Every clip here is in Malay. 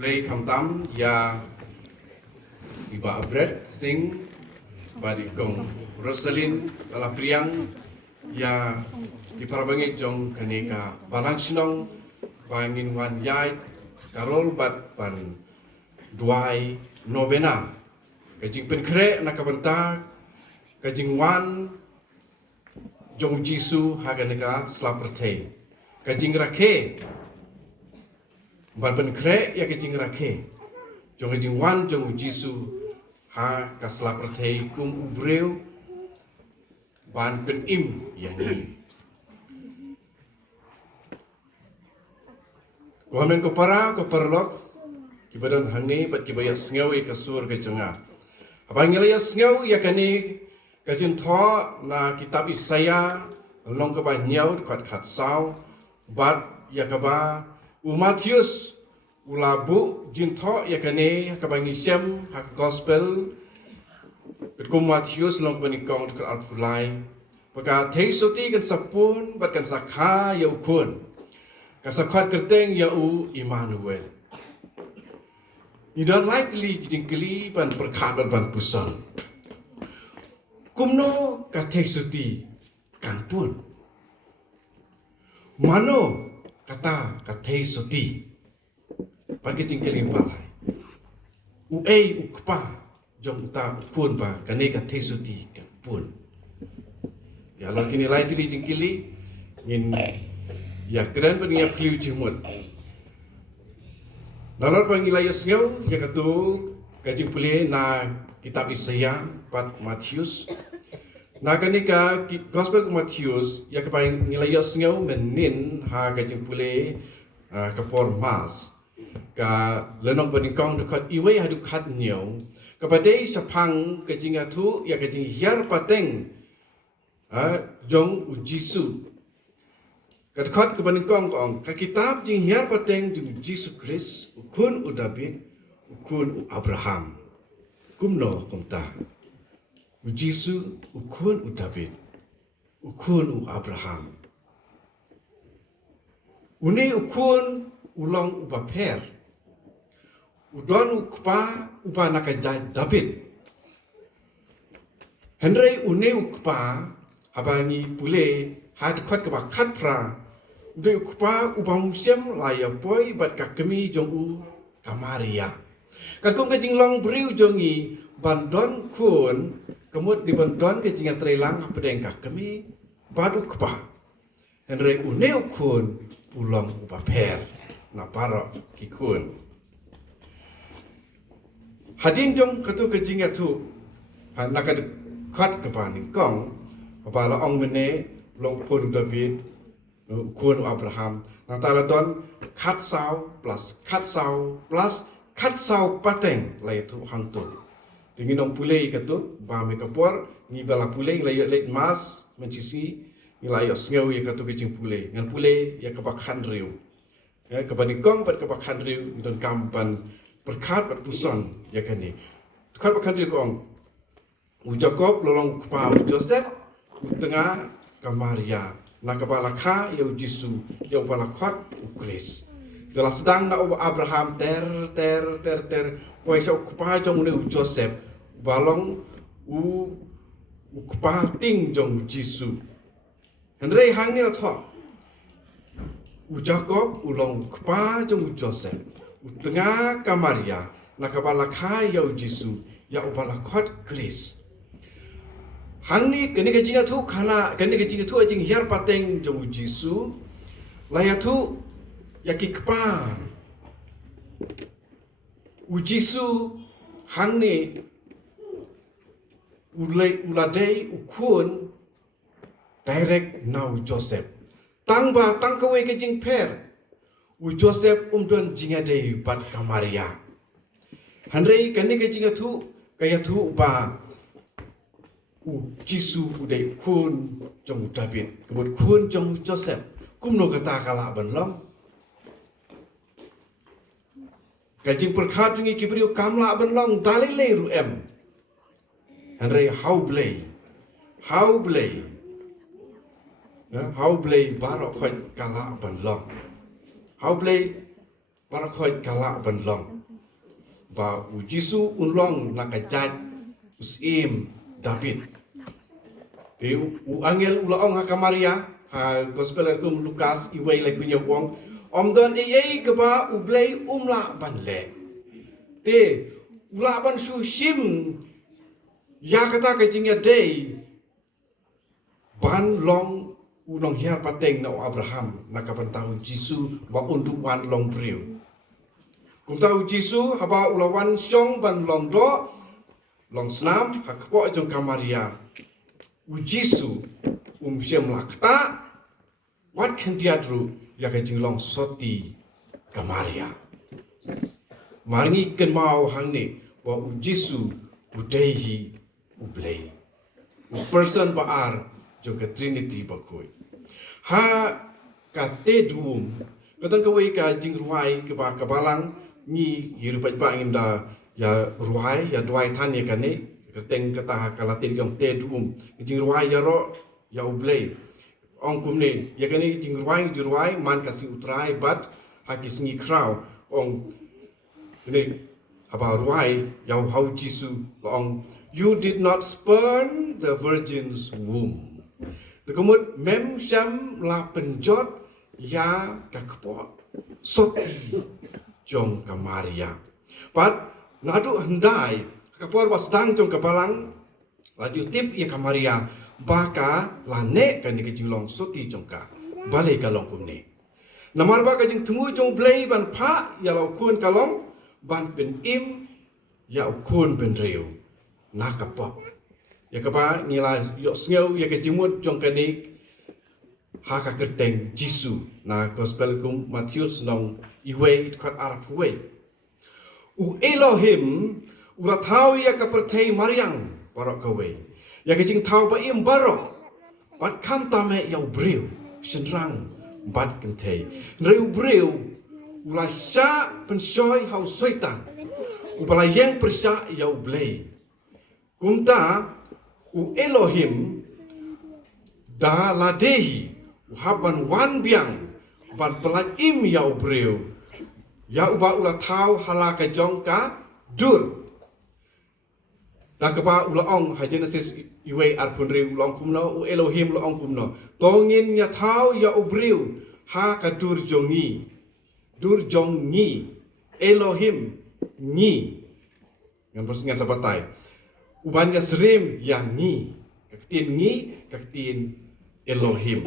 Play Kamtam ya Iba Abred Sing Badi Kong Rosalin Dalam Priang ya di Parabangi Jong Kaneka Balang Sinong Bangin Wan Yai Karol Bat Ban Duai Novena Kajing Penkre Nakabenta Kajing Wan Jong Jisu Haganeka Slapertei Kajing Rake Ban Penkre ya Kajing Rake Jong Kajing Wan Jong Jisu Ha Kaslapertei Kum Ubreu Ban Penim yang ni Kuamen ko parlok kibadan hangni bat kibaya sngawi kasur ke jonga. Abang ngilaya sngaw ya kani kajin tho na kitab Isaya long ka ba nyau khat khat saw bat ya ka ba Matius ulabu jin tho ya kani ka ba ngisem hak gospel ko Matius long bani kong ka alpulai paka theisoti kan sapun bat kan sakha ya ukun Kasakhat kerteng ya u Immanuel. Tidak likely jingkeli ban perkhat ban pusan. Kumno kathek suti kan pun. Mano kata kathek suti. Bagi jingkeli balai. U ukpa jong uta pun ba kane kathek suti kan pun. Ya Allah kini likely jingkeli in ya keren punya kliu cimut. Lalu panggilan Yesngau ya katu kajing pulih na kitab Isaya pat Matius. Na kanika gospel Matius ya kapanggilan Yesngau menin ha kajing pulih ke formas ka lenong benikong dekat iwe hadu kat nyau kepada sapang kajing atu ya kajing hiar pateng jong ujisu Kadkot kebaningkong kong ka kitab jing hiar pateng jing Jesus Christ ukun u David ukun u Abraham kumno kumta u Jesus ukun u David ukun u Abraham uni ukun ulong u baper udon u kpa uba nakajai David Henry uni u kpa habangi pule hadkot keba khat pra de kupa ubam sem laya poi bat ka kemi jong u kamaria ka kum ka jinglong briu jongi bandon kun kemut di bandon ke jinga trelang pedeng ka kemi badu kupa henre uneu kun ulong upa per na paro ki kun hadin jong katu ke jinga tu na ka khat ka paning kong apala ong mene long kun David kun Abraham antara don khat saw plus khat saw pateng lai tu hangtu dingin ong pulei katu ba me kapor ni bala pulei lai let mas mencisi ni lai sngew ya katu kicing pulei ngan pulei ya kabak hanriu ya kabani kong pat kabak hanriu don kampan perkhat pat puson ya kani khat pak hanriu kong u Jacob lolong kpa Joseph tengah Kamaria na kepala kha yau Jisu yau pala khat ukris telah sedang na Abraham ter poi sa kupa jong ne Joseph balong u kupa ting jong Jisu henrei hang ni tho u Jacob ulong kupa jong Joseph u tengah Kamaria na kepala kha yau Jisu yau pala khat Kris Hang ni kene ke jinga tu kana kene ke jinga tu jing hiar pateng jong Jisu laya tu yaki kpa u Jisu hang ni uladei ukun direct now Joseph tang kawe ke jing per u Joseph don jinga dei bat Kamaria handrei kene ke jinga tu kaya tu ba u Jisu udai kun jong David kebut kun jong Joseph kumno kata kala banlom kajing perkhat jungi kibriu kamla banlong dalile ru em henrei how blay baro khoi kala banlong how blay para khoi kala ban long ba u Jisu unlong na ka jaj usim David te u angel ulaong ha Maria ha gospel kum Lukas iway lai punya wong don ei ke ba u blai umla ban le te ula ban su sim ya kata ka jingya day ban long ulong hia pateng na Abraham na ka tahu Jisu ba untuk wan long priu kum tahu Jisu haba ulawan song ban long do long snam ha kpo jong ka Maria u Jisu siam lakta wat kan dia dru ya ka jing long soti ka Maria maringi ken mau hang ni wa u Jisu budai ublay u person ba ar jong ka Trinity ba koi ha ka te dum kadang ka wei ka jing ruai ke ba ka balang ni hirupat ba ngim da ya ruai ya duai than ye ka ne keteng kata ha ka latin jong te dum jing ruai ya ro ya ublay ong kum ne ya ka ne jing ruai man ka si utrai bat ha ki singi kraw ong ne haba ruai ya hau Jisu ong you did not spurn the virgin's womb. Kemudian mem syam la penjot ya kakpo soti jong ka Maria. Pat nadu hendai kapor wasdang jong kabalang laju tip ya ka Maria baka lane kan ke julong soti jong ka balai kalong kumne. Namar ba ka jing temu jong blai ban pha ya lau kun kalong ban pen im ya kun pen riu na kapop ya kapa nila yok sngew ya ke jimut jong kanik ha ka kerteng Jisu na gospel kum Matius nong iwe kat arap we u Elohim ula thau ya ka perthei Mariang parok kawe ya ke jing thau ba im barok pat kam tame ya briu senrang bat kentei riu briu ula sya pensoi hau soitan upala yang persya ya blei kumta u Elohim da ladehi haban wan biang ban pelat im ya ubreu ya uba ula thau hala ka jong ka dur da ka ba ula ong ha Genesis iwe arpun riu long kumno u Elohim lo ong kumno tongin ya thau ya ubreu ha ka dur jongi Elohim ni ngan persingan sabatai ubanya serim yang ni kaktin Elohim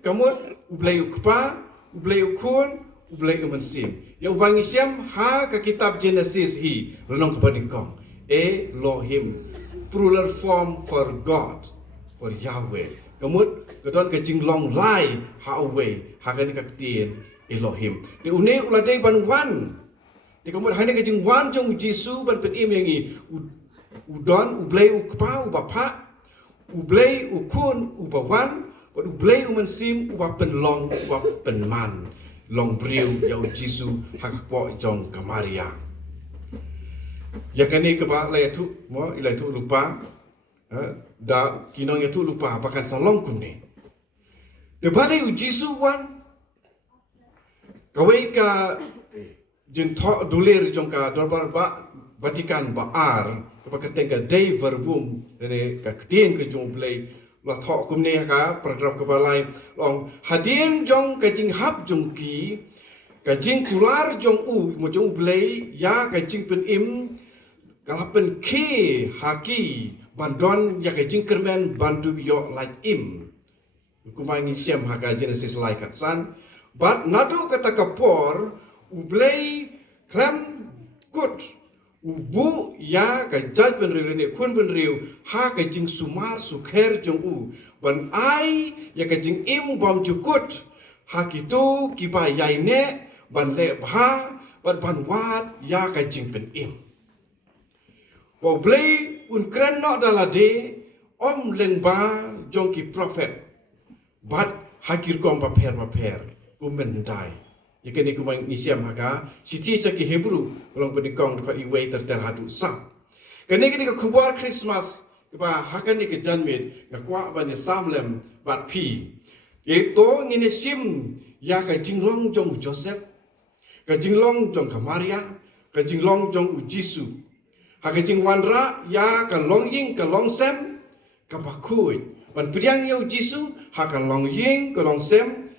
kamu ublay ukpa ublay ukun ublay umansim ya ubangi siam ha ka kitab Genesis hi renong kebaningkong Elohim plural form for God for Yahweh kamu kedon kecing long lai ha away ha kan kaktin Elohim te une uladai ban wan te kamu hanya kecing wan jong Jisu ban pen im yang i udon ublay ukpa ubapa ublay ukun ubawan ublay umansim ubapenlong ubapenman long briu ya Jisu hakpo jong ka Maria ya kani ke ba lai tu mo ilai tu lupa da kinong ya tu lupa bahkan salong kunne de balai Jisu wan kawai ka jin tho dulir jong ka dorbar ba Vatikan ba ar kapag ka day verbum ne ka ktien ke jong play la tho kum ne ka paragraph ka balai long hadin jong ka jing hap jong ki ka jing kular jong u mo jong play ya ka jing pen im kalapen ke haki bandon ya ka jing kermen bandu yo like im kumangi siam ha ka Genesis like kat san but nadu kata kapor u play kram good ubu ya ka judge ben riu ne kun ben riu ha ka jing sumar sukher jong u ban ai ya ka jing im bom jukut ha kitu ki ba yai ne ban le bha ban wat ya ka jing ben im wa blei un kren no dala de om leng ba jong ki prophet bat hakir kom ba pher kum ben dai ya kini kumang isiam haka siti saki Hebrew long penikong dapat iway terhadu sam kini ka kubar Christmas ba haka ni ke janmit ngakwa ba ni samlem bat pi ye to ngine sim ya ka jinglong jong Joseph kajinglong jong kamaria, kajinglong jong ujisu. Hakajing wanra ya ka longying ka longsem ka bakui. Pan priang ya ujisu haka longying ka longsem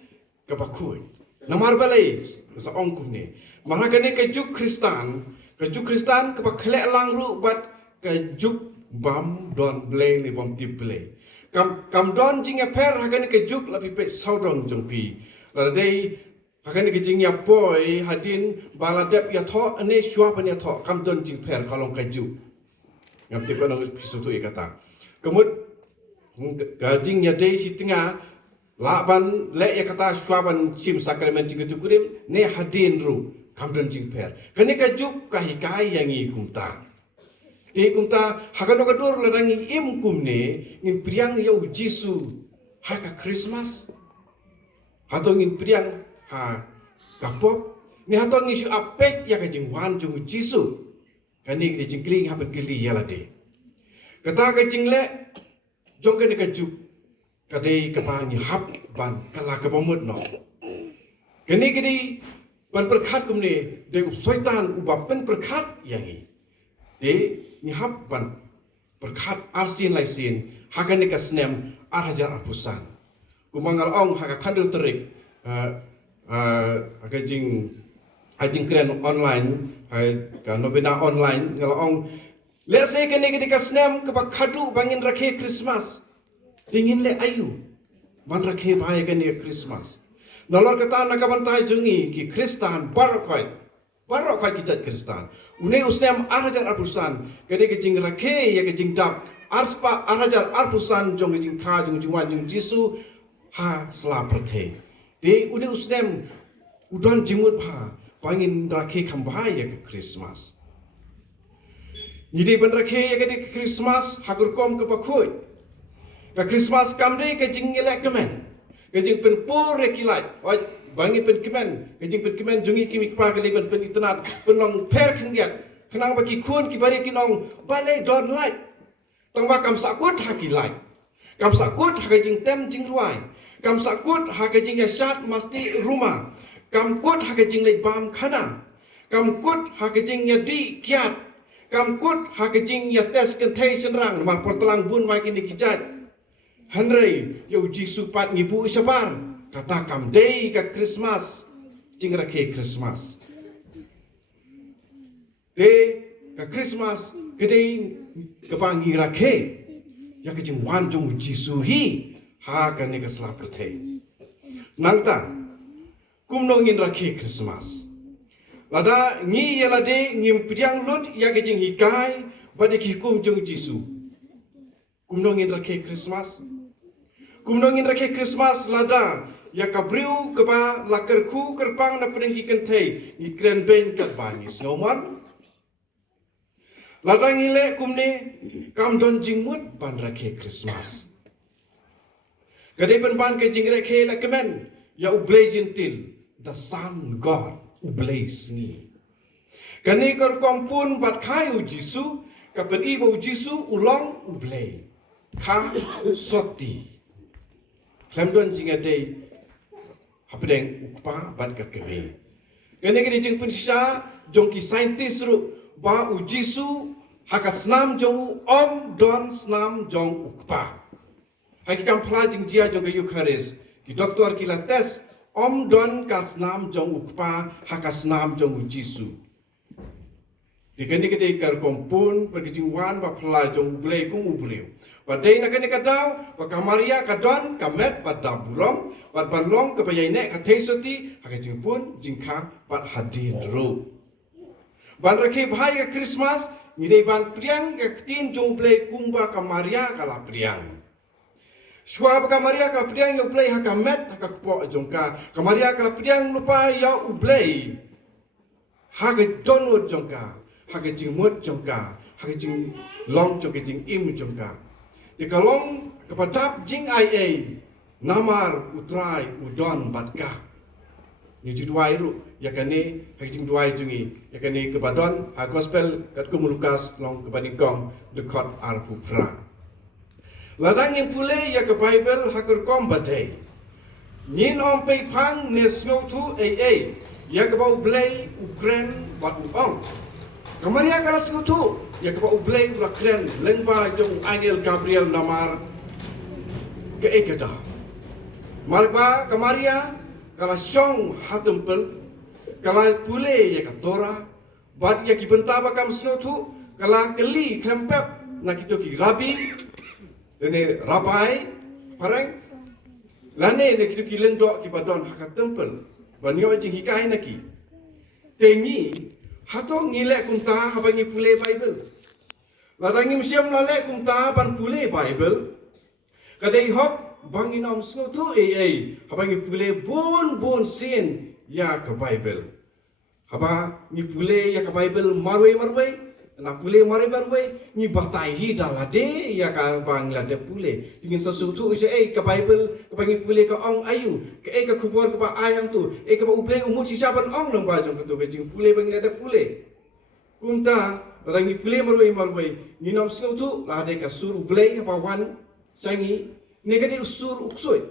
ka bakui. Namar balai sa ongku ni. Maragane ka juk Kristan ka bakhlek lang ru bat ka juk bam don bleng ni bom tip bleng. Kam don jing per hagane ka juk lapi pe saudong jong pi. Ladai hagane ka jing ya poi hadin baladep ya tho ane shuapan ya tho kam don jing per kalong ka juk. Ngam tip ana pisu tu ikata. Kemud ka jing ya dei si tinga laban le ya kata shuapan sim sakramen jing tu kurim ne hadin ru kam don jing per. Kane ka juk ka hikai yang i kumta. Di kumta hakano kadur larangi im kumne ngin priang yau Jisu haka Christmas hatong ngin priang ha kapop ni hatong isu apek ya ka jingwan jung Jisu kani di jingkling ha pengkili ya lade kata ka jingle jong kani ka juk kadai ka bani hap ban kala ka bomut no kani kidi ban perkhat kumne de syaitan ubapen perkhat yang i de ni hap ban perkhat arsin lai sin hakan ka snem arhajar apusan kumangal ong haka khandul terik ajing kren online ka novena online ngal ong let's say kene ka snem ka khadu bangin rakhe Christmas tingin le ayu ban rakhe bhai kene Christmas nalor kata nakabantai jungi ki Kristan Barok kijat Kristan. Une usnem arhajar arpusan. Kade kejing rakhe ya kejing dap. Arspa arhajar arpusan jong kejing ka jong juan jong Jisu ha sela perthe. De une usnem udon jingmut pha pangin rakhe khambhai ya Christmas. Nide ban rakhe ya kade Christmas hakur kom ke pakhoi. Ka Christmas kamde kejing elek kemen. Kejing pen pur rekilai. Bangi pen kemen, kejing pen kemen jungi kimi kpa kali pen itenat penong per kengiat, kenang bagi kun kibari kinong balai don light, tangwa kam sakut haki light, kam sakut hakajing tem jing ruai, kam sakut hakajing ya syat masti rumah, kam kut hakajing lay bam khana, kam kut hakajing ya di kiat, kam kut hakajing ya tes kentai senrang, mar portelang bun mai kini kijat, Henry ya uji supat ngibu isabar. Kata kam day ka Christmas jing rakhe Christmas day ka Christmas kedai kepangi rakhe ya ke jing wan jong Jisu hi ha ka ne ka sla perthe nangta kumno ngin rakhe Christmas lada ngi ya lade ngim priang lut ya ke jing hikai bade ki kum jong Jisu kumno ngin rakhe Christmas lada ya kabriu keba lakerku kerpang na peninggi kentai ni kren ben kat bani snowman ladang ile kumne kam don jingmut ban rakhe Christmas kadai pen ban ke jingre khe la kemen ya ublay jintil the sun God ublay ni kani kar kompun bat khai u Jisu kapen ibo Jisu ulong ublay kha soti klamdon jingate hapdeng ukpa bat ka kebe kene kene jing pensha jong ki scientist ru ba u Jisu haka snam jong om don snam jong ukpa haki kam phla jing jia jong ke Eucharist ki doktor ki la test om don ka snam jong ukpa haka snam jong u Jisu dikene kete kar kompun perkijing wan ba phla jong blei kum ubreu Padai nak kena kadau, pakamaria kadon, kamet pada bulong, pad banlong kepayai nek katai soti, hakai jingpun jingkang pad hadir ru. Ban rakhi bahai ke Christmas, nilai ban priang ke ketin jomplay kumba kamaria kala priang. Shua kamaria kala priang ya ublay hakamet hakakpo jongka, kamaria kala priang lupa ya ublay. Hakai donut jongka, hakai jingmut jongka, hakai jing long jongka jing im jongka. Di kalong kepada jing IA namar utrai udon batka ni judwai ru yakane hajing duai jungi yakane kebadon ha gospel kat kumulukas long kebaningkong dekat arpupra ladang yang pule ya ke bible hakur kom badai nin om pe phang ne sngo thu AA ya kebau belai Ukraine buat uang. Kemaria kalau sekutu, ya kebau belai Ukraine lengba jong Angel Gabriel namar ke ekata. Marba kemaria kalau syong hatempel, kalau pule ya katora, buat ya kibentaba kam sekutu, kalau keli kempep nak itu ki rabi, ini rabai, pareng. Lane nak itu ki lendok ki badon hakat tempel. Banyo jing hikai naki. Tengi hato ngilek kumta habangi pule Bible. Ladangi musiam lalek kumta ban pule Bible. Kadai hop bangi nom snotu habangi pule bon sin ya ke Bible. Haba ni pule ya ke Bible marwe na pule marwe ni batai hi dalade ya ka Bangladesh pule tingin sesuatu ke Bible ke bangi pule ke ong ayu ke kubur ke ba ayam tu ke ba uble umur sisa ban ong nang ba jong tu ke jing pule Bangladesh pule kunta rangi pule marwe ni nom sesuatu la de ka sur uble ba wan changi negati usur uksoi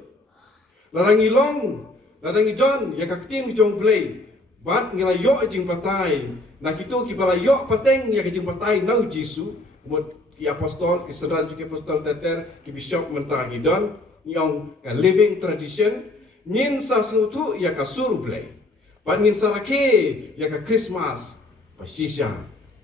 la rangi long la rangi John ya ka tin jong pule bat ngila yo jing batai nak itu ki bala yo pateng ya jing batai nau Jisu mot ki apostol ki sedar ki apostol teter ki bishop mentagi don yang ka living tradition ngin sa sutu ya ka surublei pat ngin sa rake ya ka Christmas pasisya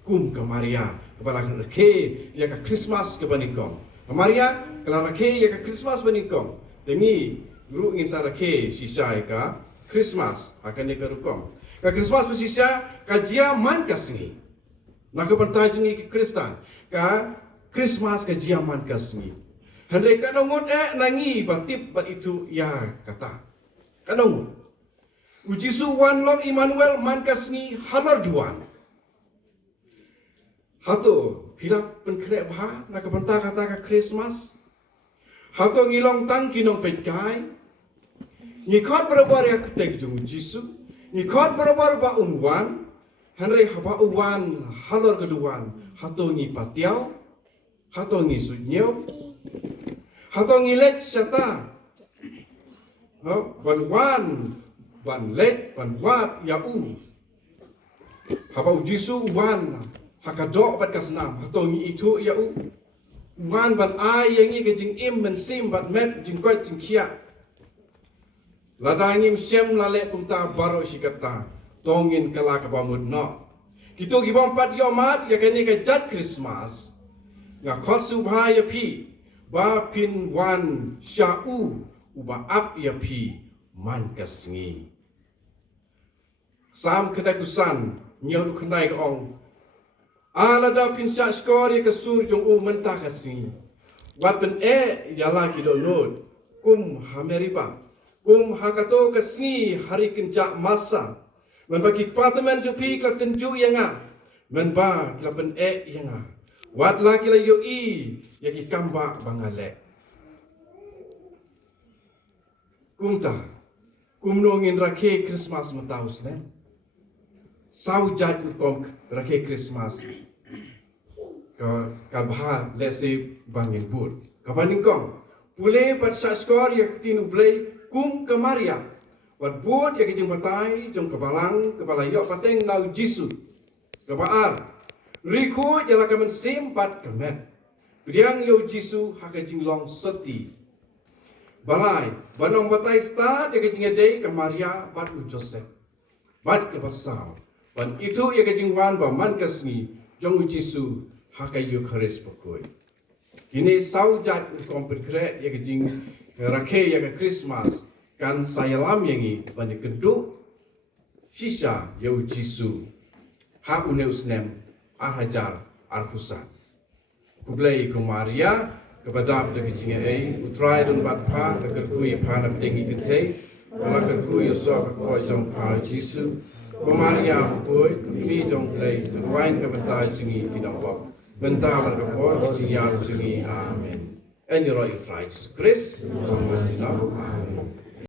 kum ka Maria bala rake ya ka Christmas ke banikong Maria kala rake ya ka Christmas banikong tengi guru ngin sa rake sisa ka Christmas akan ni ka rukom ka Christmas pasisya ka jia man kasngi nak pentai jungi ke Kristen ka Christmas ka jia man kasngi handai ka nongot nangi batip bat itu ya kata ka nongot ujisu wan long Emmanuel man kasngi halar duan hato hilap penkrek bah nak pentai kata ka Christmas hato ngilong tang kinong petkai ngikot berbar ya ketek jung Jisu Nikot barabar ba unwan, henry haba uwan halor keduan, hato ngi patiau, hato ngi sunyau, hato ngi let syata, ban wan, ban let, ban wat yau, haba ujisu wan, hakadok bat kasnam, hato ngi itu yau, wan ban ay yang ngi kejing im men sim bat met jing koit jing kia. Ladangim sem lalek kumta baro sikata tongin kala ka bamud no kito gibom pat yomat ya kani ka jat Christmas nga khot subha ya pi ba pin wan shau uba ap ya pi man kasngi sam kada kusan nyau khnai ka ong ala da pin sha skor ya kasur jong u mentah kasngi wat pen yala kido lod kum hameriba hakato kasni hari kencak masa membagi departemen jupi kelak tenju yang menba kelapen yang wat laki la yoi yaki kamba bangale kumta kumnongin rake Christmas mataus ne sau jat kom rake Christmas ka bha lesi bangin bur kabaning kong pule pat skor yak tinu blay kum ke Maria wat buat ya kijing batai jong kebalang kepala yok pateng nau Jisu kebaar riku jala kemen simpat kemet Kriang yo Jisu haka jing long seti balai banong batai sta ya kijing edei ke Maria bat u Joseph bat ke pasal ban itu ya kijing wan ba man kasni jong Jisu haka Eucharis pokoi kini saujat kompre ya kijing rake ya ke Christmas kan saya lam yangi banyak keduk sisa yau Jisu ha uneusnem ahajar arhusan kublai ke Maria kepada pada kecingnya utrai dan batpa kekerkui panap tinggi kete kalau kerkui so koi jong pa Jisu ke Maria koi kami jong play terwain kepada jingi kinapok bentar berkepor kecingnya jingi amin. En je roi Christus Christus, amen.